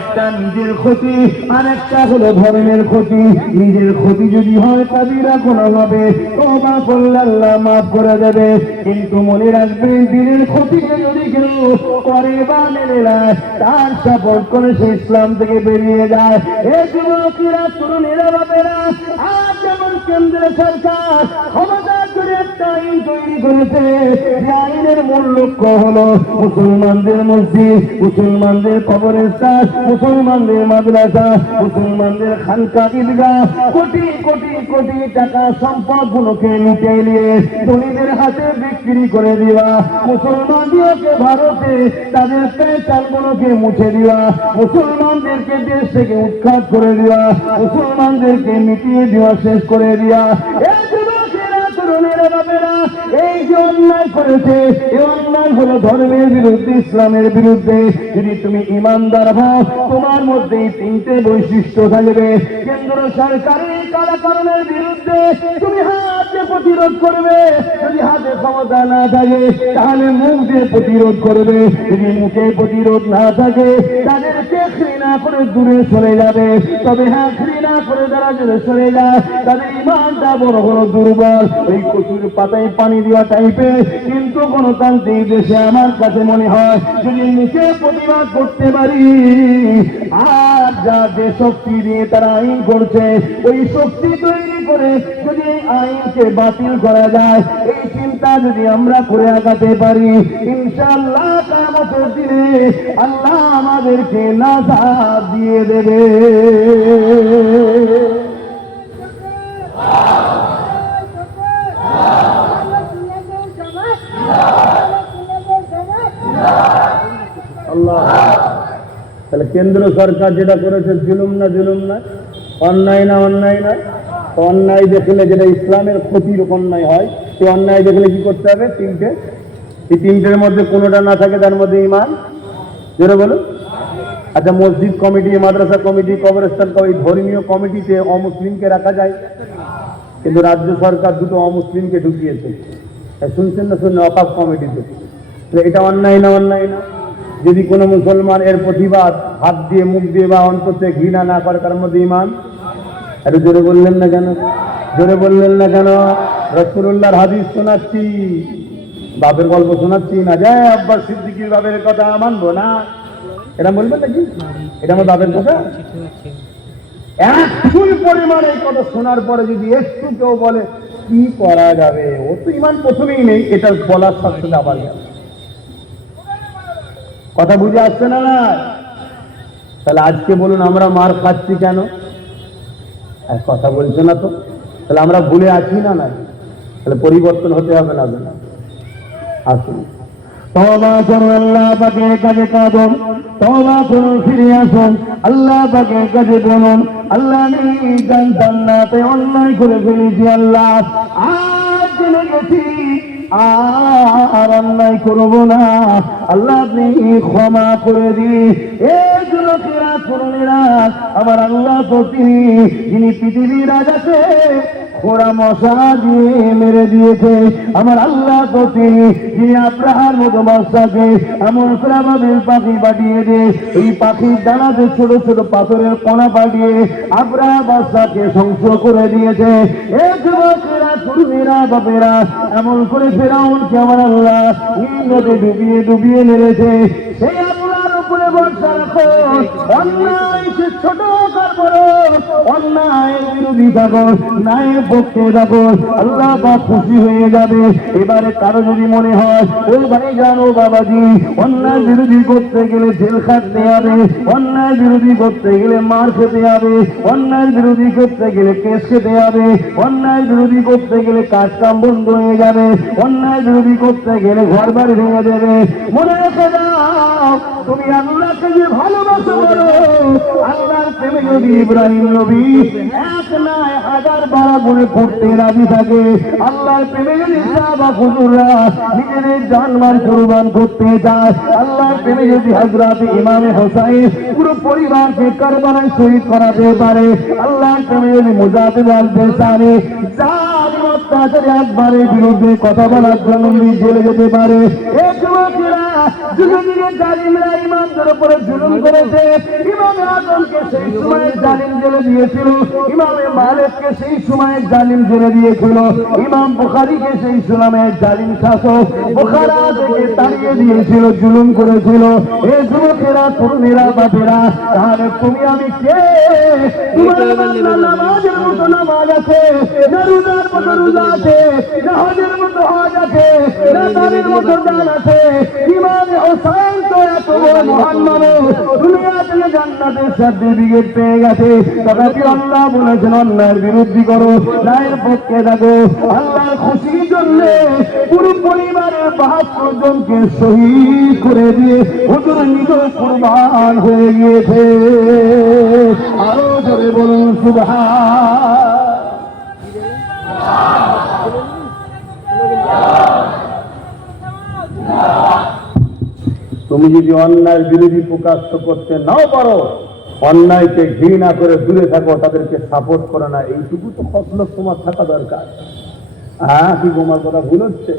একটা নিজের ক্ষতি আর একটা হলো ধর্মের ক্ষতি। নিজের ক্ষতি যদি হয় কাবিরা গুনাহ হবে, তওবা করলে আল্লাহ মাফ করে দেবে। কিন্তু মনে রাখবেন, দিনের ক্ষতিকে যদি কেউ করে বা মেনে নেয়, তার সাপোর্ট করে সে ইসলাম থেকে বেরিয়ে যায়। এই যুবকেরা, তরুণেরা, বাবেরা, আজ যেমন কেন্দ্রের সরকার ক্ষমতা করে একটা আইন তৈরি করেছে, যে আইনের মূল লক্ষ্য হলো মুসলমানদের মসজিদ, মুসলমানদের কবরস্থান, মুসলমানদের মাদ্রাসা, মুসলমানদের খানকা, ঈদগাহ, কোটি কোটি কোটি টাকা সম্পদ গুলোকে লুটে নিয়ে ধনীদের হাতে বিক্রি করে দেওয়া, মুসলমানদেরকে ভারতে তাদের পেশালগুলোকে মুছে দেওয়া, মুসলমানদেরকে দেশ থেকে উৎখাত করে দেওয়া, মুসলমানদেরকে মিটিয়ে দেওয়া, শেষ করে দেওয়া। এই যে অন্যায় করেছে, এই অন্যায় হলো ধর্মের বিরুদ্ধে, ইসলামের বিরুদ্ধে। যদি তুমি ইমানদার হও, তোমার মধ্যে এই তিনটে বৈশিষ্ট্য থাকবে। কেন্দ্র সরকারের কারাকরণের বিরুদ্ধে তুমি হাত দিয়ে প্রতিরোধ করবে। যদি হাতে ক্ষমতা না থাকে, তাহলে মুখ দিয়ে প্রতিরোধ করবে। যদি মুখে প্রতিরোধ না থাকে, তাদেরকে ঘৃণা করে দূরে সরে যাবে। তবে হ্যাঁ, ঘৃণা করে তারা যদি সরে যায়, তাদের ইমানটা বড় বড় দুর্বল, ওই কচুর পাতায় পানি দেওয়া টাইপের। কিন্তু গণতান্ত্রিক দেশে আমার কাছে মনে হয়, যদি মুখে প্রতিবাদ করতে পারি, আর যা যে শক্তি দিয়ে তারা আইন করছে, ওই শক্তি তৈরি করে যদি এই আইনকে বাতিল করা যায়, এই চিন্তা যদি আমরা করে আগাতে পারি, ইনশাআল্লাহ কিয়ামতের দিনে আল্লাহ আমাদেরকে নাজাত দিয়ে দেবে। তাহলে কেন্দ্র সরকার যেটা করেছে, জুলুম না জুলুম না, অন্যায় না অন্যায় না? অন্যায় দেখলে, যেটা ইসলামের ক্ষতির অন্যায় হয়, সেই অন্যায় দেখলে কি করতে হবে? তিনটে। এই তিনটের মধ্যে কোনোটা না থাকে, তার মধ্যে ঈমান। জোরে বলুন। আচ্ছা, মসজিদ কমিটি, মাদ্রাসা কমিটি, কবরস্থান কমিটি, ধর্মীয় কমিটিতে অমুসলিমকে রাখা যায়, কিন্তু রাজ্য সরকার দুটো অমুসলিমকে ঢুকিয়েছে। শুনছেন না? শুনছেন? ওয়াকফ কমিটিতে। এটা অন্যায় না অন্যায় না? যদি কোনো মুসলমান এর প্রতিবাদ হাত দিয়ে, মুখ দিয়ে বা অন্ততে ঘৃণা না করে, তার মধ্যে ঈমান। একটু জোরে বললেন না কেন? জোরে বললেন না কেন? রাসূলুল্লাহর হাদিস শোনাচ্ছি, বাপের গল্প শোনাচ্ছি না। যায় আব্বাস সিদ্দিকীর বাপের কথা মানবো না, এটা বলবেন নাকি? এটা আমার বাপের কথা। একটু পরিমাণে এই কথা শোনার পরে যদি একটু কেউ বলে কি করা যাবে, ও তো ঈমান প্রথমেই নেই, এটা বলার সাথে আবার কথা বুঝে আসছে না? না, তাহলে আজকে বলুন আমরা মার খাচ্ছি কেন? কথা বলছে না তো, তাহলে আমরা ভুলে আছি না? না, তাহলে পরিবর্তন হতে হবে না? আসুন, তওবা করুন, আল্লাহ পাকের কাছে কাঁদুন, তওবা করুন, ফিরে আসুন, আল্লাহ পাকের কাছে বলুন, আল্লাহ আমি জানতাম না, তাই অন্যায় করে ফেলেছি, আল্লাহ আজ জেনে গেছি, আর অন্যায় করবো না, আল্লাহ আপনি ক্ষমা করে দিন। এই যুবকেরা, তরুণেরা, আমার আল্লাহ তো তিনি, যিনি পৃথিবীর রাজাকে খোড়া মশা দিয়ে মেরে দিয়েছে। আমার আল্লাহ তো তিনি, যিনি আব্রাহার মতো বাদশাকে এমন করে আমাদের পাখি পাঠিয়ে দিয়ে, এই পাখির ডানাতে ছোট ছোট পাথরের কণা পাঠিয়ে আব্রাহা বাদশাকে ধ্বংস করে দিয়েছে। এই যুবকেরা, তরুণেরা, বাপেরা, এমন করে ফেরাউনকে আমার আল্লাহ নদে ডুবিয়ে ডুবিয়ে মেরেছে। সেই আল্লাহর উপরে ভরসা রাখো। অন্যায় সে ছোট কার বড়, অন্যায় বিরোধী থাকো, ন্যায়ের পক্ষে থাকো, আল্লাহ পাক খুশি হয়ে যাবে। এবারে কারো যদি মনে হয়, ও ভাই জানো বাবাজি, অন্যায় বিরোধী করতে গেলে জেল খাটতে হবে, অন্যায় বিরোধী করতে গেলে মার খেতে হবে, অন্যায় বিরোধী করতে গেলে কেস খেতে হবে, অন্যায় বিরোধী করতে গেলে কাজ কাম বন্ধ হয়ে যাবে, অন্যায় বিরোধী করতে গেলে ঘর বাড়ি ভেঙে দেবে, মনে রেখে দাও, তুমি আল্লাহকে যে ভালোবাসো বলো, আল্লাহর প্রেমে যদি ইব্রাহিম নবী এক নয় হাজার বারা করে পড়তে রাজি থাকে, আল্লাহর প্রেমে যদি সাহাবা হুজুররা নিজেদের জানমাল কুরবান করতে চায়, আল্লাহর প্রেমে যদি হযরত ইমামে হোসাইন পুরো পরিবারকে কারবালায় শহীদ করাতে পারে, আল্লাহর প্রেমে যদি মুজাহিদ আল-বেসারি জালিম অত্যাচারী একবারের বিরুদ্ধে কথা বলার জন্য জেলে যেতে পারে, এই যুবকেরা যুগে যুগে জালিমরা ইমামদের উপরে জুলুম করেছে। ইমামে আজমকে সেই সময় জালিম জেলে দিয়েছিল, ইমামে মালিককে সেই সময় জালিম জেলে দিয়েছিল, ইমাম বুখারীকে সেই সময় জালিম শাসক বুখারা থেকে তাড়িয়ে দিয়েছিল, জুলুম করেছিল। এই যুবকেরা, তরুণেরা, বাপেরা, তাহলে তুমি আমি কে? তোমার নামাজের মতো নামাজ আছে, না রোজার মতো রোজা আছে, না হজের মতো হজ আছে, না দানের মতো দান আছে। ইমামে হোসেন তো এত বড় মহান মানুষ, দুনিয়া থেকে জান্নাতের সার্টিফিকেট পেয়ে গেছে। তবে আল্লাহ বলেছেন অন্যায়ের বিরুদ্ধে করো, ন্যায়ের পক্ষে থাকো। আল্লাহর খুশির জন্য পুরো পরিবারের ৭২ জনকে শহীদ করে দিয়ে হুজুর নিজে কুরবান হয়ে গিয়েছে। আরো জোরে বলুন সুবহান। তুমি যদি অন্যায়ের বিরোধী প্রকাশ করতে নাও পারো, অন্যায়কে ঘৃণা করে দূরে থাকো, তাদেরকে সাপোর্ট করে না, এইটুকু তো খসলত তোমার থাকা দরকার। হ্যাঁ, কি তোমার কথা ভুল হচ্ছে?